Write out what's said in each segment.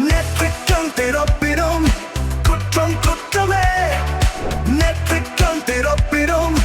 நெற்றிக்கண் திறப்பிடும் குற்றம் குற்றமே, நெற்றிக்கண் திறப்பிடும்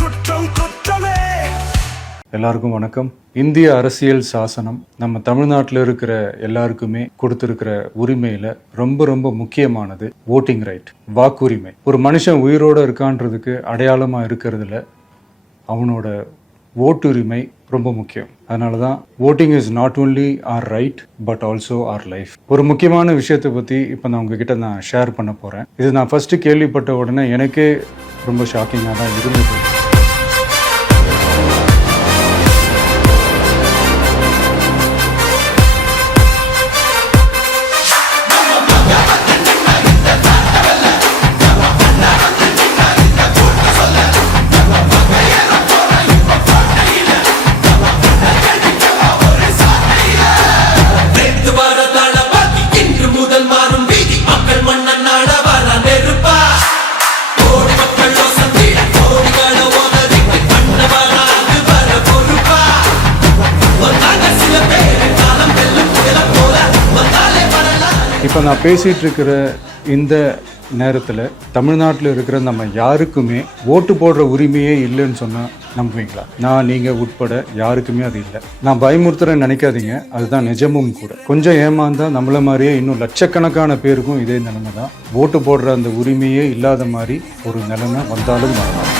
குற்றம் குற்றமே. எல்லாருக்கும் வணக்கம். இந்திய அரசியல் சாசனம் நம்ம தமிழ்நாட்டில் இருக்கிற எல்லாருக்குமே கொடுத்திருக்கிற உரிமையில ரொம்ப ரொம்ப முக்கியமானது ஓட்டிங் ரைட், வாக்குரிமை. ஒரு மனுஷன் உயிரோட இருக்கான்றதுக்கு அடையாளமா இருக்கிறதுல அவனோட ஓட்டுரிமை ரொம்ப முக்கியம். அதனால தான் voting is not only R right but also R life. ஒரு முக்கியமான விஷயத்தை பற்றி இப்போ நான் உங்ககிட்ட ஷேர் பண்ண போகிறேன். இது நான் ஃபஸ்ட்டு கேள்விப்பட்ட உடனே எனக்கே ரொம்ப ஷாக்கிங்காக தான் இருந்தது. இப்போ நான் பேசிகிட்டு இருக்கிற இந்த நேரத்தில் தமிழ்நாட்டில் இருக்கிற நம்ம யாருக்குமே ஓட்டு போடுற உரிமையே இல்லைன்னு சொன்னால் நம்புவீங்களா? நீங்கள் உட்பட யாருக்குமே அது இல்லை. நான் பயமுறுத்துறேன்னு நினைக்காதீங்க, அதுதான் நிஜமும் கூட. கொஞ்சம் ஏமாந்தா நம்மள மாதிரியே இன்னும் லட்சக்கணக்கான பேருக்கும் இதே நிலைமை தான். ஓட்டு போடுற அந்த உரிமையே இல்லாத மாதிரி ஒரு நிலைமை வந்தாலும் வரலாம்.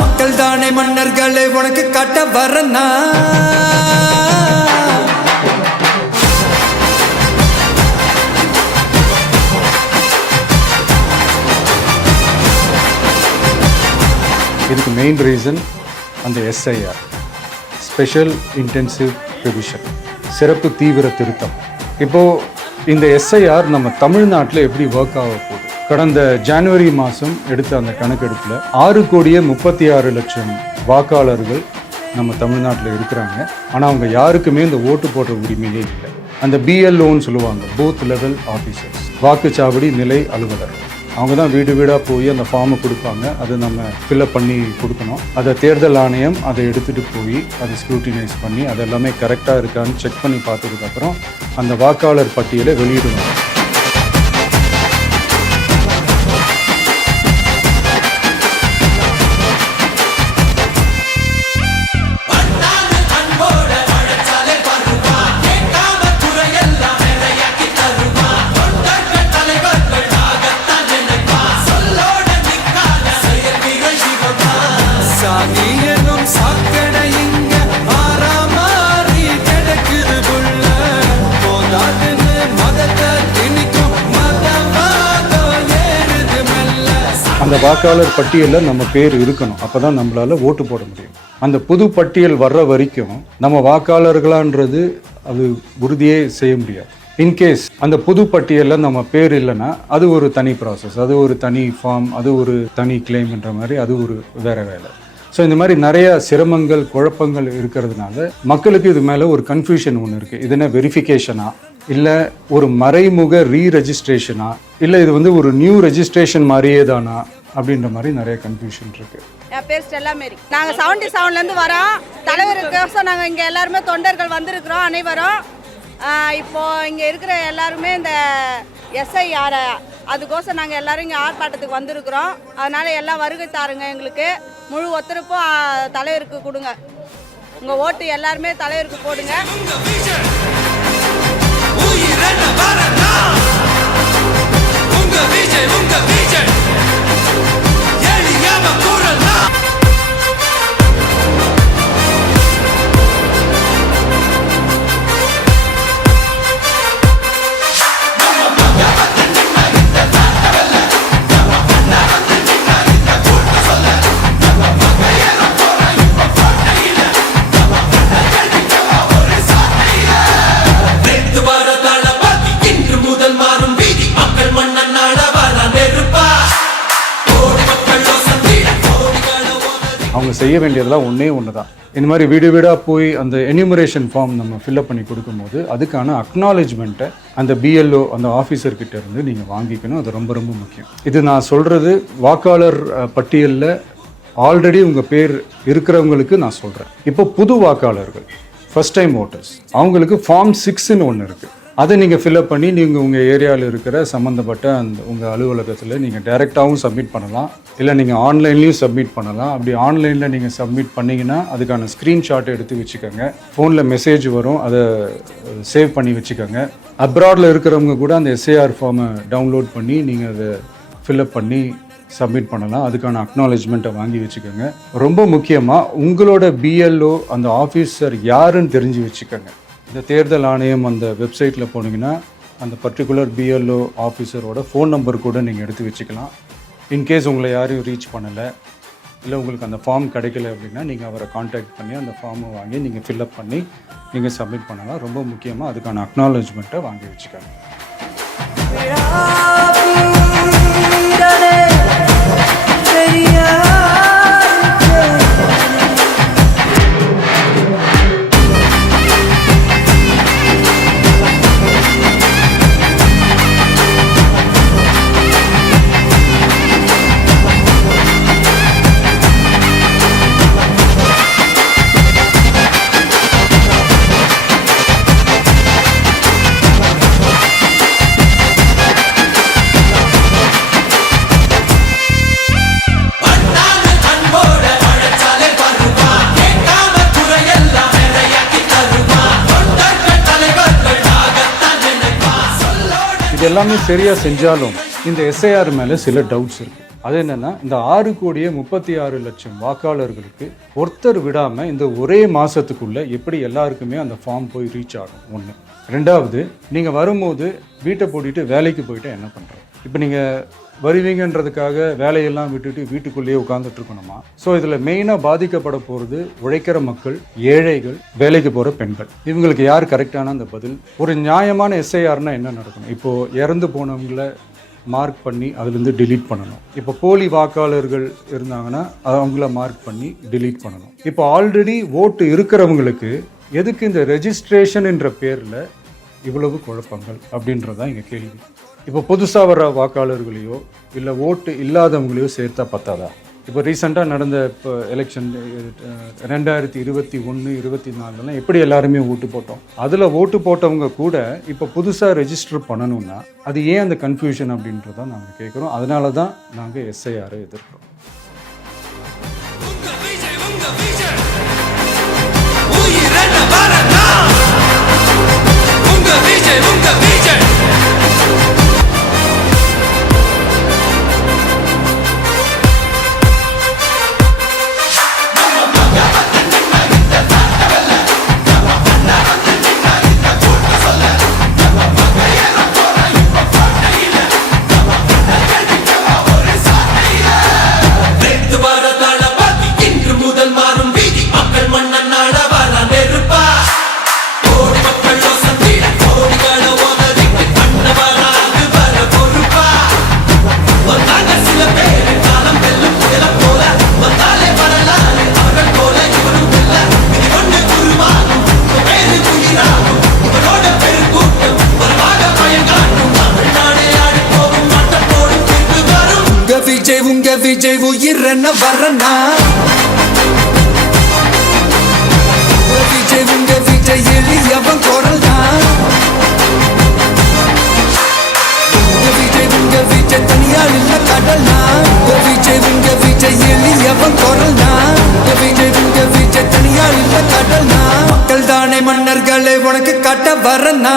மக்கள் தானே மன்னர்களை உனக்கு காட்ட வரனா. இதுக்கு மெயின் ரீசன் அந்த எஸ்ஐஆர், ஸ்பெஷல் இன்டென்சிவ் ரிவிஷன், சிறப்பு தீவிர திருத்தம். இப்போது இந்த எஸ்ஐஆர் நம்ம தமிழ்நாட்டில் எப்படி ஒர்க் ஆக போகுது? கடந்த ஜனவரி மாதம் எடுத்த அந்த கணக்கெடுப்பில் 6,36,00,000 வாக்காளர்கள் நம்ம தமிழ்நாட்டில் இருக்கிறாங்க. ஆனால் அவங்க யாருக்குமே இந்த ஓட்டு போடுற உரிமையே இல்லை. அந்த பிஎல்ஓன்னு சொல்லுவாங்க, பூத் லெவல் ஆஃபீஸர்ஸ், வாக்குச்சாவடி நிலை அலுவலர். அவங்க தான் வீடு வீடாக போய் அந்த ஃபார்மை கொடுப்பாங்க. அதை நம்ம ஃபில்அப் பண்ணி கொடுக்கணும். அதை தேர்தல் ஆணையம் அதை எடுத்துகிட்டு போய் அதை ஸ்க்ரூட்டினைஸ் பண்ணி அதெல்லாமே கரெக்டாக இருக்கான்னு செக் பண்ணி பார்த்ததுக்கப்புறம் அந்த வாக்காளர் பட்டியலை வெளியிடுவாங்க. அந்த வாக்காளர் பட்டியலில் நம்ம பேர் இருக்கணும். அப்போ தான் நம்மளால் ஓட்டு போட முடியும். அந்த புது பட்டியல் வர்ற வரைக்கும் நம்ம வாக்காளர்களான்றது அது உறுதியே செய்ய முடியாது. இன்கேஸ் அந்த புது பட்டியலில் நம்ம பேர் இல்லைன்னா அது ஒரு தனி ப்ராசஸ், அது ஒரு தனி ஃபார்ம், அது ஒரு தனி கிளைம்ன்ற மாதிரி அது ஒரு வேற வேலை. ஸோ இந்த மாதிரி நிறைய சிரமங்கள் குழப்பங்கள் இருக்கிறதுனால மக்களுக்கு இது மேலே ஒரு கன்ஃபியூஷன் ஒன்று இருக்குது. இது என்ன வெரிஃபிகேஷனா, இல்லை ஒரு மறைமுக ரீரெஜிஸ்ட்ரேஷனா, இல்லை இது ஒரு நியூ ரெஜிஸ்ட்ரேஷன் மாதிரியே தானா அப்படின்ற மாதிரி நிறைய கன்ஃபியூஷன் இருக்குது. என் பேர் ஸ்டெல்லா மேரி. நாங்கள் 77லேருந்து வரோம். தலைவருக்கோசம் நாங்கள் இங்கே எல்லாருமே தொண்டர்கள் வந்திருக்கிறோம் அனைவரும். இப்போது இங்கே இருக்கிற எல்லாருமே இந்த எஸ்ஐஆர் அதுக்கோசம் நாங்கள் எல்லோரும் இங்கே ஆர்ப்பாட்டத்துக்கு வந்திருக்கிறோம். அதனால் எல்லாம் வருகை தாருங்க, எங்களுக்கு முழு ஒத்துழைப்பும் தலைவருக்கு கொடுங்க. உங்கள் ஓட்டு எல்லாருமே தலைவருக்கு போடுங்க. இன்று முதல் மாறும் வீதி மக்கள் மன்னன் நாட வர அவங்க செய்ய வேண்டியதெல்லாம் ஒன்று தான். இந்த மாதிரி வீடு வீடாக போய் அந்த என்யூமரேஷன் ஃபார்ம் நம்ம ஃபில்அப் பண்ணி கொடுக்கும்போது அதுக்கான அக்னாலேஜ்மெண்ட்டை அந்த பிஎல்ஓ அந்த ஆஃபீஸர்கிட்ட இருந்து நீங்கள் வாங்கிக்கணும். அது ரொம்ப ரொம்ப முக்கியம். இது நான் சொல்கிறது வாக்காளர் பட்டியலில் ஆல்ரெடி உங்கள் பேர் இருக்கிறவங்களுக்கு நான் சொல்கிறேன். இப்போ புது வாக்காளர்கள், ஃபர்ஸ்ட் டைம் ஓட்டர்ஸ், அவங்களுக்கு ஃபார்ம் 6ன்னு ஒன்று இருக்குது. அதை நீங்கள் ஃபில்அப் பண்ணி நீங்கள் உங்கள் ஏரியாவில் இருக்கிற சம்மந்தப்பட்ட அந்த உங்கள் அலுவலகத்தில் நீங்கள் டைரெக்டாகவும் சப்மிட் பண்ணலாம், இல்லை நீங்கள் ஆன்லைன்லேயும் சப்மிட் பண்ணலாம். அப்படி ஆன்லைனில் நீங்கள் சப்மிட் பண்ணிங்கன்னா அதுக்கான ஸ்க்ரீன்ஷாட்டை எடுத்து வச்சுக்கோங்க. ஃபோனில் மெசேஜ் வரும், அதை சேவ் பண்ணி வச்சுக்கோங்க. அப்ராடில் இருக்கிறவங்க கூட அந்த எஸ்ஏஆர் ஃபார்மை டவுன்லோட் பண்ணி நீங்கள் அதை ஃபில்அப் பண்ணி சப்மிட் பண்ணலாம். அதுக்கான அக்னாலேஜ்மெண்ட்டை வாங்கி வச்சுக்கோங்க. ரொம்ப முக்கியமாக உங்களோட பிஎல்ஓ அந்த ஆஃபீஸர் யாருன்னு தெரிஞ்சு வச்சுக்கோங்க. இந்த தேர்தல் ஆணையம் அந்த வெப்சைட்டில் போனீங்கன்னா அந்த பர்டிகுலர் பிஎல்ஓ ஆஃபீஸரோட ஃபோன் நம்பர் கூட நீங்கள் எடுத்து வச்சுக்கலாம். இன்கேஸ் உங்களை யாரையும் ரீச் பண்ணலை, இல்லை உங்களுக்கு அந்த ஃபார்ம் கிடைக்கல அப்படின்னா நீங்கள் அவரை காண்டாக்ட் பண்ணி அந்த ஃபார்மை வாங்கி நீங்கள் ஃபில்அப் பண்ணி நீங்கள் சப்மிட் பண்ணலாம். ரொம்ப முக்கியமாக அதுக்கான அக்னாலேஜ்மெண்ட்டை வாங்கி வச்சுக்கோங்க. இது எல்லாமே சரியாக செஞ்சாலும் இந்த எஸ்ஐஆர் மேலே சில டவுட்ஸ் இருக்குது. அது என்னென்னா, இந்த 6,36,00,000 வாக்காளர்களுக்கு ஒருத்தர் விடாமல் இந்த ஒரே மாதத்துக்குள்ளே எப்படி எல்லாருக்குமே அந்த ஃபார்ம் போய் ரீச் ஆகும்? ஒன்று. ரெண்டாவது, நீங்கள் வரும்போது வீட்டை பூட்டிட்டு வேலைக்கு போயிட்டு என்ன பண்ணுறோம்? இப்போ நீங்கள் வருவீங்கன்றதுக்காக வேலையெல்லாம் விட்டுட்டு வீட்டுக்குள்ளேயே உட்காந்துட்டு இருக்கணுமா? ஸோ இதில் மெயினாக பாதிக்கப்பட போகிறது உழைக்கிற மக்கள், ஏழைகள், வேலைக்கு போகிற பெண்கள். இவங்களுக்கு யார் கரெக்டான அந்த பதில்? ஒரு நியாயமான எஸ்ஐஆர்னால் என்ன நடக்கணும்? இப்போது இறந்து போனவங்கள மார்க் பண்ணி அதுலேருந்து டிலீட் பண்ணணும். இப்போ போலி வாக்காளர்கள் இருந்தாங்கன்னா அவங்கள மார்க் பண்ணி டிலீட் பண்ணணும். இப்போ ஆல்ரெடி ஓட்டு இருக்கிறவங்களுக்கு எதுக்கு இந்த ரெஜிஸ்ட்ரேஷன் என்ற பேரில் இவ்வளவு குழப்பங்கள் அப்படின்றதான் இங்கே கேள்வி. இப்போ புதுசாக வர வாக்காளர்களையோ இல்லை ஓட்டு இல்லாதவங்களையோ சேர்த்தா பத்தாதா? இப்போ ரீசெண்டாக நடந்த இப்போ எலெக்ஷன் 2021, 24 எப்படி எல்லாருமே ஓட்டு போட்டோம்? அதில் ஓட்டு போட்டவங்க கூட இப்போ புதுசாக ரெஜிஸ்டர் பண்ணணும்னா அது ஏன் அந்த கன்ஃபியூஷன் அப்படின்றதான் நாங்கள் கேட்குறோம். அதனால தான் நாங்கள் எஸ்ஐஆரை எதிர்க்கிறோம். உங்க விஜய் உயிரென்ன வரனா? உங்க விஜய் எளியவன் குரல் தான். உங்க விஜய் தனியால் இல்ல கடல்னா. உங்க விஜய் எளியவன் குரல் தான். உங்க விஜய் தனியால் இல்ல கடல்னா. மக்கள் தானே மன்னர்களே உனக்கு காட்ட வரனா?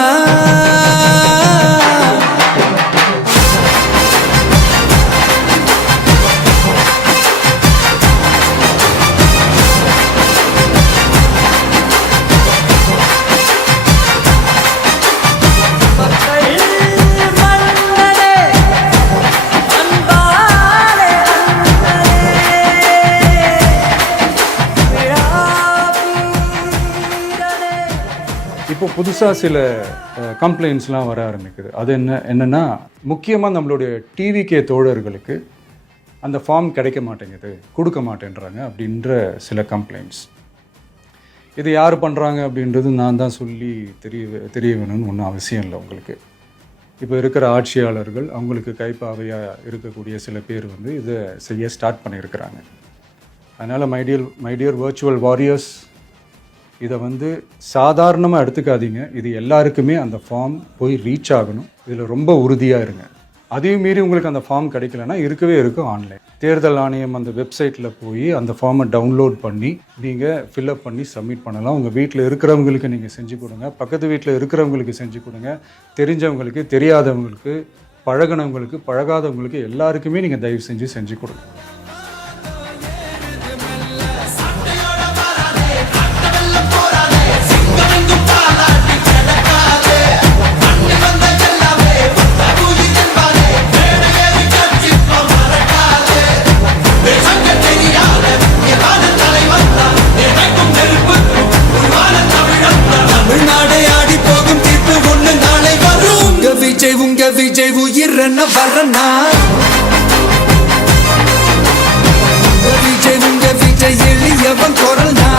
இப்போ புதுசாக சில கம்ப்ளைண்ட்ஸ்லாம் வர ஆரம்பிக்குது. அது என்னென்னா, முக்கியமாக நம்மளுடைய டிவிகே தோழர்களுக்கு அந்த ஃபார்ம் கிடைக்க மாட்டேங்குது, கொடுக்க மாட்டேன்றாங்க அப்படின்ற சில கம்ப்ளைண்ட்ஸ். இது யார் பண்ணுறாங்க அப்படின்றது நான் தான் சொல்லி தெரிய வேணும்னு ஒன்றும் அவசியம் இல்லை உங்களுக்கு. இப்போ இருக்கிற ஆட்சியாளர்கள் அவங்களுக்கு கைப்பாவையாக இருக்கக்கூடிய சில பேர் வந்து இதை செய்ய ஸ்டார்ட் பண்ணியிருக்கிறாங்க. அதனால் மைடியர் வர்ச்சுவல் வாரியர்ஸ், இதை வந்து சாதாரணமாக எடுத்துக்காதீங்க. இது எல்லாருக்குமே அந்த ஃபார்ம் போய் ரீச் ஆகணும். இதில் ரொம்ப உறுதியாக இருங்க. அதையும் மீறி உங்களுக்கு அந்த ஃபார்ம் கிடைக்கலன்னா இருக்கவே இருக்கும் ஆன்லைன். தேர்தல் ஆணையம் அந்த வெப்சைட்டில் போய் அந்த ஃபார்மை டவுன்லோட் பண்ணி நீங்கள் ஃபில்அப் பண்ணி சப்மிட் பண்ணலாம். உங்கள் வீட்டில் இருக்கிறவங்களுக்கு நீங்கள் செஞ்சு கொடுங்க, பக்கத்து வீட்டில் இருக்கிறவங்களுக்கு செஞ்சு கொடுங்க, தெரிஞ்சவங்களுக்கு, தெரியாதவங்களுக்கு, பழகினவங்களுக்கு, பழகாதவங்களுக்கு எல்லாருக்குமே நீங்கள் தயவு செஞ்சு கொடுங்க. உங்க விஜய் உயிர் என்ன வரனா, உங்க விஜய் எளியவன் குரல்னா,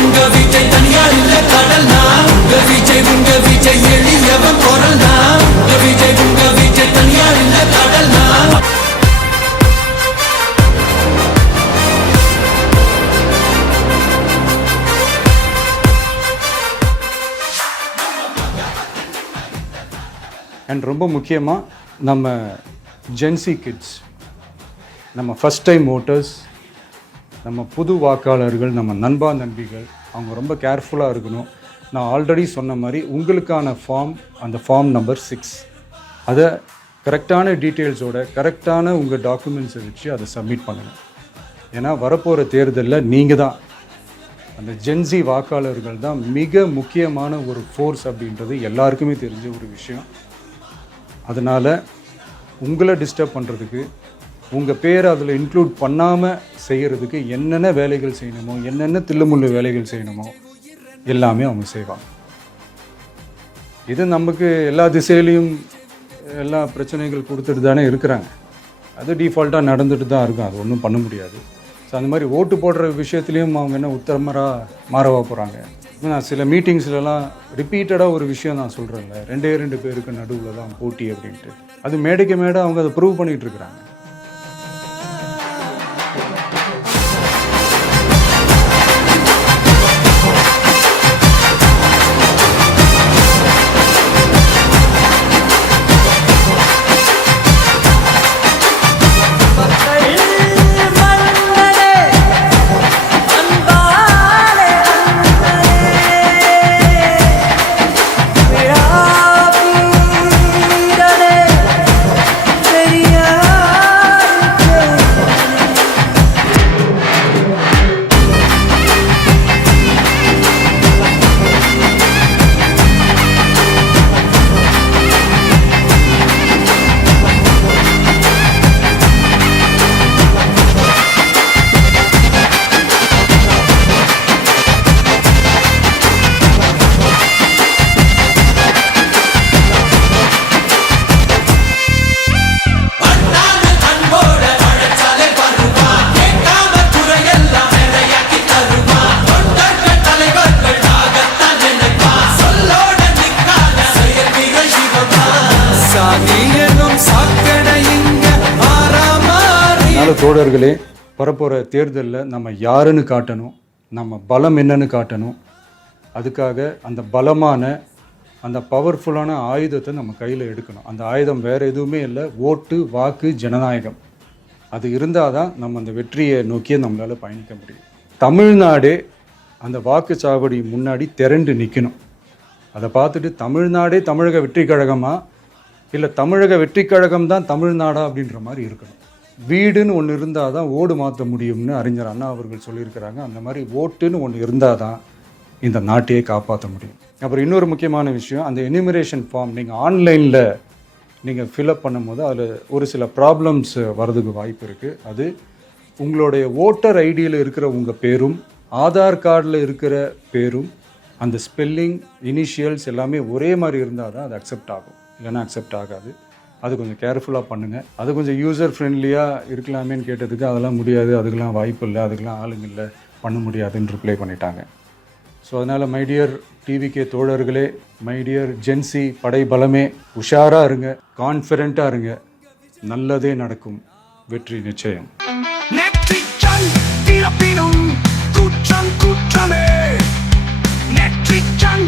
உங்க விஜய் தனியார் இல்ல கடல்னா, உங்க விஜய் எளியவன் குரல்னா, உங்க விஜய் தனியார் இல்ல கடல்னா. அண்ட் ரொம்ப முக்கியமாக நம்ம ஜென்சி கிட்ஸ், நம்ம ஃபஸ்ட் டைம் ஓட்டர்ஸ், நம்ம புது வாக்காளர்கள், நம்ம நண்பா நண்பிகள், அவங்க ரொம்ப கேர்ஃபுல்லாக இருக்கணும். நான் ஆல்ரெடி சொன்ன மாதிரி உங்களுக்கான ஃபார்ம், அந்த ஃபார்ம் நம்பர் 6, அதை கரெக்டான டீட்டெயில்ஸோட கரெக்டான உங்கள் டாக்குமெண்ட்ஸை வச்சு அதை சப்மிட் பண்ணணும். ஏன்னா வரப்போகிற தேர்தலில் நீங்கள் தான், அந்த ஜென்சி வாக்காளர்கள் தான் மிக முக்கியமான ஒரு ஃபோர்ஸ் அப்படின்றது எல்லாருக்குமே தெரிஞ்ச ஒரு விஷயம். அதனால் உங்களை டிஸ்டர்ப் பண்ணுறதுக்கு, உங்கள் பேரை அதில் இன்க்ளூட் பண்ணாமல் செய்கிறதுக்கு என்னென்ன வேலைகள் செய்யணுமோ, என்னென்ன தில்லுமுள்ளு வேலைகள் செய்யணுமோ எல்லாமே அவங்க செய்வாங்க. இது நமக்கு எல்லா திசையிலையும் எல்லா பிரச்சனைகள் கொடுத்துட்டு தானே இருக்கிறாங்க. அது டிஃபால்ட்டாக நடந்துட்டு தான் இருக்கும், அது ஒன்றும் பண்ண முடியாது. ஸோ அந்த மாதிரி ஓட்டு போடுற விஷயத்துலேயும் அவங்க என்ன உத்தரமராக மாறவா போகிறாங்க. நான் சில மீட்டிங்ஸ்லலாம் ரிப்பீட்டடாக ஒரு விஷயம் நான் சொல்கிறேன்ல, 2 பேருக்கு நடுவில் தான் போட்டி அப்படின்ட்டு. அது மேடைக்கு மேடை அவங்க அதை ப்ரூவ் பண்ணிகிட்டு இருக்கிறாங்க. தோழர்களே, வரப்போகிற தேர்தலில் நம்ம யாருன்னு காட்டணும், நம்ம பலம் என்னன்னு காட்டணும். அதுக்காக அந்த பலமான, அந்த பவர்ஃபுல்லான ஆயுதத்தை நம்ம கையில் எடுக்கணும். அந்த ஆயுதம் வேறு எதுவுமே இல்லை, ஓட்டு, வாக்கு, ஜனநாயகம். அது இருந்தால் தான் நம்ம அந்த வெற்றியை நோக்கியே நம்மளால் பயணிக்க முடியும். தமிழ்நாடே அந்த வாக்குச்சாவடி முன்னாடி திரண்டு நிற்கணும். அதை பார்த்துட்டு தமிழ்நாடே தமிழக வெற்றி கழகமா, இல்லை தமிழக வெற்றி கழகம் தான் தமிழ்நாடா அப்படின்ற மாதிரி இருக்கணும். வீடுன்னு ஒன்று இருந்தால் தான் ஓடு மாற்ற முடியும்னு அறிஞர் அண்ணா அவர்கள் சொல்லியிருக்கிறாங்க. அந்த மாதிரி ஓட்டுன்னு ஒன்று இருந்தால் தான் இந்த நாட்டையே காப்பாற்ற முடியும். அப்புறம் இன்னொரு முக்கியமான விஷயம், அந்த எனிமரேஷன் ஃபார்ம் நீங்கள் ஆன்லைனில் நீங்கள் ஃபில்அப் பண்ணும்போது அதில் ஒரு சில ப்ராப்ளம்ஸ் வர்றதுக்கு வாய்ப்பு இருக்குது. அது உங்களுடைய ஓட்டர் ஐடியில் இருக்கிற உங்கள் பேரும், ஆதார் கார்டில் இருக்கிற பேரும், அந்த ஸ்பெல்லிங், இனிஷியல்ஸ் எல்லாமே ஒரே மாதிரி இருந்தால் தான் அது அக்செப்ட் ஆகும், இல்லைன்னா அக்செப்ட் ஆகாது. அது கொஞ்சம் கேர்ஃபுல்லாக பண்ணுங்கள். அது கொஞ்சம் யூசர் ஃப்ரெண்ட்லியாக இருக்கலாமேன்னு கேட்டதுக்கு அதெல்லாம் முடியாது, அதுக்கெல்லாம் வாய்ப்பு இல்லை, அதுக்கெல்லாம் ஆளுங்க இல்லை, பண்ண முடியாதுன்னு ரிப்ளை பண்ணிட்டாங்க. ஸோ அதனால் மைடியர் டிவிகே தோழர்களே, மைடியர் ஜென்சி படை பலமே, உஷாராக இருங்க, கான்ஃபிடென்ட்டாக இருங்க, நல்லதே நடக்கும், வெற்றி நிச்சயம். நெற்றிக்கண் திறப்பினும் குற்றம் குற்றமே. நெற்றிக்கண்